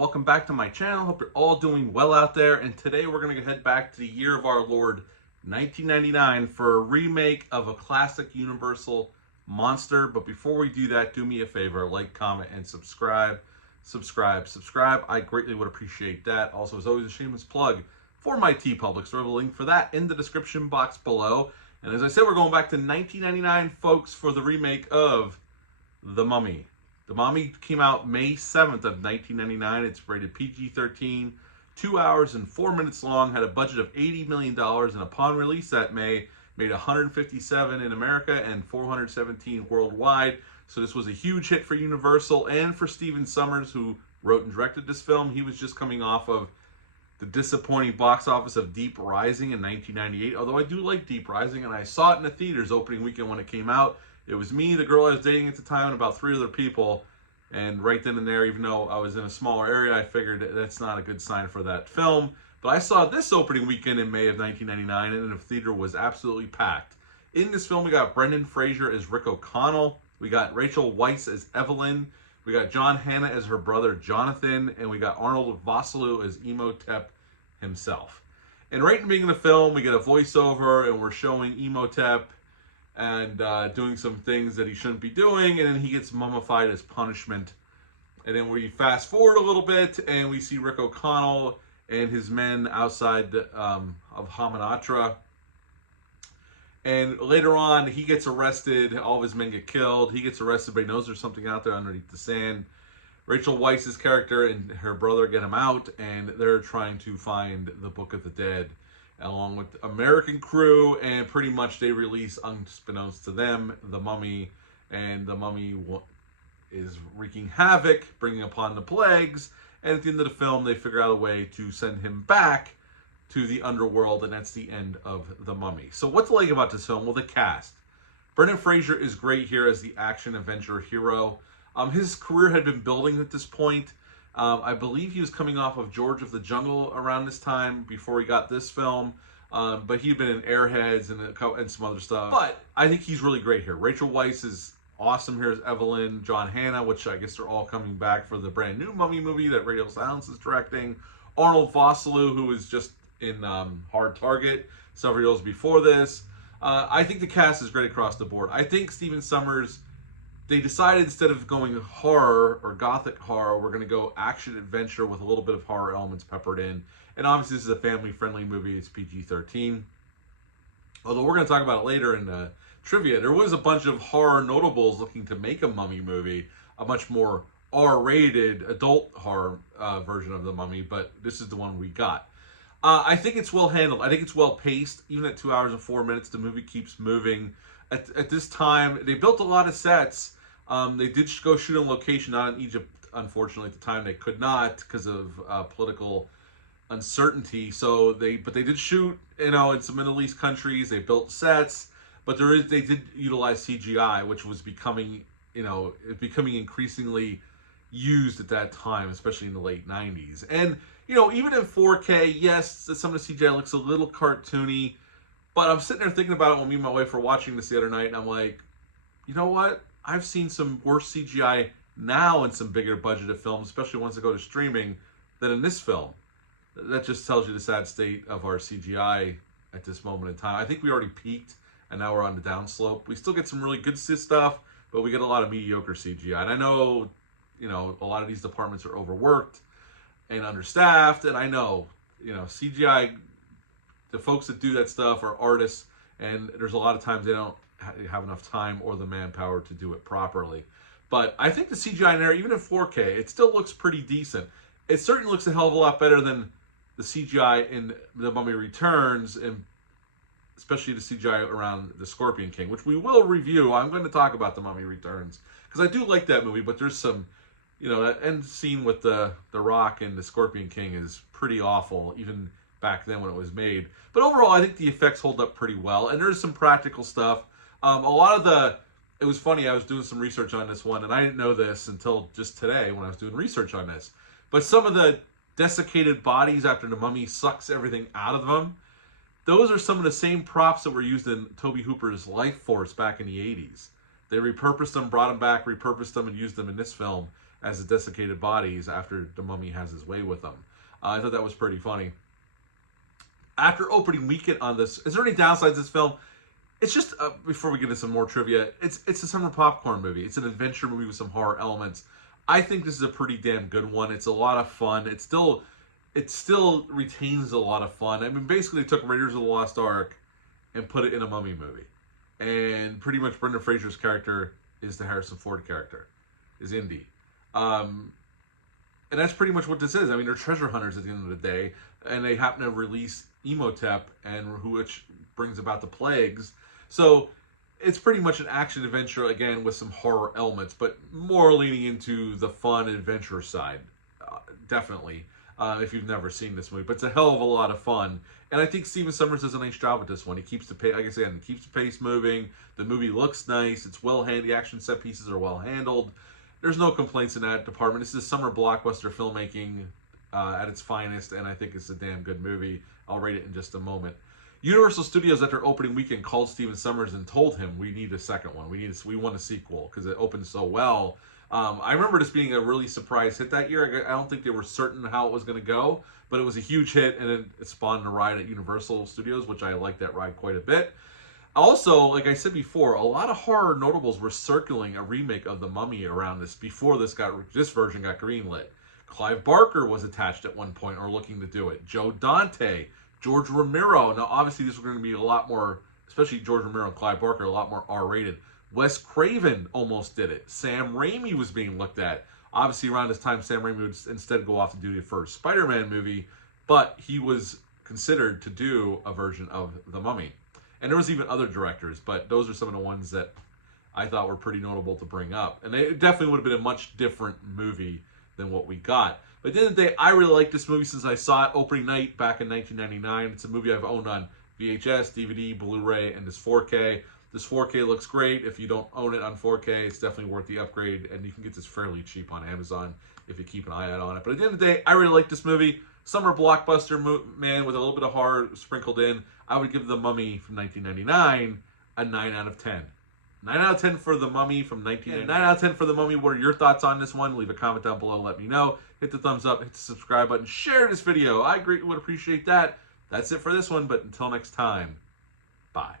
welcome back to my channel. Hope you're all doing well out there. And today we're going to head back to the year of our Lord, 1999, for a remake of a classic Universal monster. But before we do that, do me a favor, like, comment, and subscribe. Subscribe. I greatly would appreciate that. Also, as always, a shameless plug for my TeePublic store. The link for that in the description box below. And as I said, we're going back to 1999, folks, for the remake of The Mummy. The Mummy came out May 7th of 1999. It's rated PG-13, 2 hours and 4 minutes long, had a budget of $80 million, and upon release that May, made 157 in America and 417 worldwide. So this was a huge hit for Universal and for Stephen Sommers, who wrote and directed this film. He was just coming off of the disappointing box office of Deep Rising in 1998, although I do like Deep Rising, and I saw it in the theaters opening weekend when it came out. It was me, the girl I was dating at the time, and about 3 other people. And right then and there, even though I was in a smaller area, I figured that's not a good sign for that film. But I saw this opening weekend in May of 1999, and the theater was absolutely packed. In this film, we got Brendan Fraser as Rick O'Connell. We got Rachel Weisz as Evelyn. We got John Hannah as her brother Jonathan. And we got Arnold Vosloo as Imhotep himself. And right in the beginning of the film, we get a voiceover, and we're showing Imhotep and doing some things that he shouldn't be doing, and then he gets mummified as punishment. And then we fast forward a little bit, and we see Rick O'Connell and his men outside of Hamunaptra. And later on, he gets arrested. All of his men get killed. He gets arrested, but he knows there's something out there underneath the sand. Rachel Weisz's character and her brother get him out, and they're trying to find the Book of the Dead, along with the American crew, and pretty much they release, unbeknownst to them, the Mummy, and the Mummy is wreaking havoc, bringing upon the plagues, and at the end of the film, they figure out a way to send him back to the underworld, and that's the end of the Mummy. So what to like about this film? Well, the cast. Brendan Fraser is great here as the action-adventure hero. His career had been building at this point. I believe he was coming off of George of the Jungle around this time before he got this film. But he'd been in Airheads and some other stuff. But I think he's really great here. Rachel Weisz is awesome here as Evelyn. John Hannah, which I guess they're all coming back for the brand new Mummy movie that Radio Silence is directing. Arnold Vosloo, who was just in Hard Target several years before this. I think the cast is great across the board. I think Stephen Sommers, they decided instead of going horror or gothic horror, we're going to go action adventure with a little bit of horror elements peppered in. And obviously this is a family-friendly movie. It's PG-13. Although we're going to talk about it later in the trivia. There was a bunch of horror notables looking to make a Mummy movie, a much more R-rated adult horror version of The Mummy, but this is the one we got. I think it's well handled. I think it's well paced. Even at 2 hours and 4 minutes, the movie keeps moving. At this time, they built a lot of sets. They did go shoot on location, not in Egypt, unfortunately. At the time, they could not because of political uncertainty. But they did shoot, in some Middle East countries. They built sets, but they did utilize CGI, which was becoming increasingly used at that time, especially in the late 90s. And even in 4K, yes, some of the CGI looks a little cartoony. But I'm sitting there thinking about it when me and my wife were watching this the other night, and I'm like, you know what? I've seen some worse CGI now in some bigger budgeted films, especially ones that go to streaming, than in this film. That just tells you the sad state of our CGI at this moment in time. I think we already peaked, and now we're on the downslope. We still get some really good stuff, but we get a lot of mediocre CGI. And I know, a lot of these departments are overworked and understaffed, and I know, CGI, the folks that do that stuff are artists, and there's a lot of times they don't have enough time or the manpower to do it properly. But I think the CGI in there, even in 4K, it still looks pretty decent. It certainly looks a hell of a lot better than the CGI in The Mummy Returns, and especially the CGI around the Scorpion King, which we will review. I'm going to talk about The Mummy Returns, because I do like that movie, but there's some, that end scene with the Rock and the Scorpion King is pretty awful, even back then when it was made. But overall, I think the effects hold up pretty well, and there's some practical stuff. It was funny, I was doing some research on this one, and I didn't know this until just today when I was doing research on this. But some of the desiccated bodies after the mummy sucks everything out of them, those are some of the same props that were used in Tobe Hooper's Life Force back in the 80s. They repurposed them, brought them back, repurposed them, and used them in this film. as the desiccated bodies after the Mummy has his way with them. I thought that was pretty funny. After opening weekend on this, is there any downsides to this film? It's just, before we get into some more trivia, it's a summer popcorn movie. It's an adventure movie with some horror elements. I think this is a pretty damn good one. It's a lot of fun. It still retains a lot of fun. I mean, basically, they took Raiders of the Lost Ark and put it in a Mummy movie. And pretty much Brendan Fraser's character is the Harrison Ford character, is Indy. And that's pretty much what this is. I mean, they're treasure hunters at the end of the day, and they happen to release Imhotep, which brings about the plagues. So it's pretty much an action adventure, again, with some horror elements, but more leaning into the fun adventure side, definitely, if you've never seen this movie. But it's a hell of a lot of fun. And I think Stephen Sommers does a nice job with this one. He keeps the pace, like I said, he keeps the pace moving. The movie looks nice. It's well handled. The action set pieces are well handled. There's no complaints in that department. This is summer blockbuster filmmaking at its finest, and I think it's a damn good movie. I'll rate it in just a moment. Universal Studios, at their opening weekend, called Stephen Sommers and told him, we need a second one. We want a sequel because it opened so well. I remember this being a really surprise hit that year. I don't think they were certain how it was going to go, but it was a huge hit, and it spawned a ride at Universal Studios, which I liked that ride quite a bit. Also, like I said before, a lot of horror notables were circling a remake of The Mummy around this before this version got greenlit. Clive Barker was attached at one point or looking to do it. Joe Dante, George Romero. Now, obviously, these were going to be a lot more, especially George Romero and Clive Barker, a lot more R-rated. Wes Craven almost did it. Sam Raimi was being looked at. Obviously, around this time, Sam Raimi would instead go off to do the first Spider-Man movie, but he was considered to do a version of The Mummy. And there was even other directors, but those are some of the ones that I thought were pretty notable to bring up. And it definitely would have been a much different movie than what we got. But at the end of the day, I really like this movie since I saw it opening night back in 1999. It's a movie I've owned on VHS, DVD, Blu-ray, and this 4K. This 4K looks great. If you don't own it on 4K, it's definitely worth the upgrade, and you can get this fairly cheap on Amazon if you keep an eye out on it. But at the end of the day, I really like this movie. Summer blockbuster, man, with a little bit of horror sprinkled in. I would give The Mummy from 1999 a 9 out of 10. 9 out of 10 for The Mummy from 1999. 9 out of 10 for The Mummy. What are your thoughts on this one? Leave a comment down below. Let me know. Hit the thumbs up. Hit the subscribe button. Share this video. I greatly would appreciate that. That's it for this one, but until next time, bye.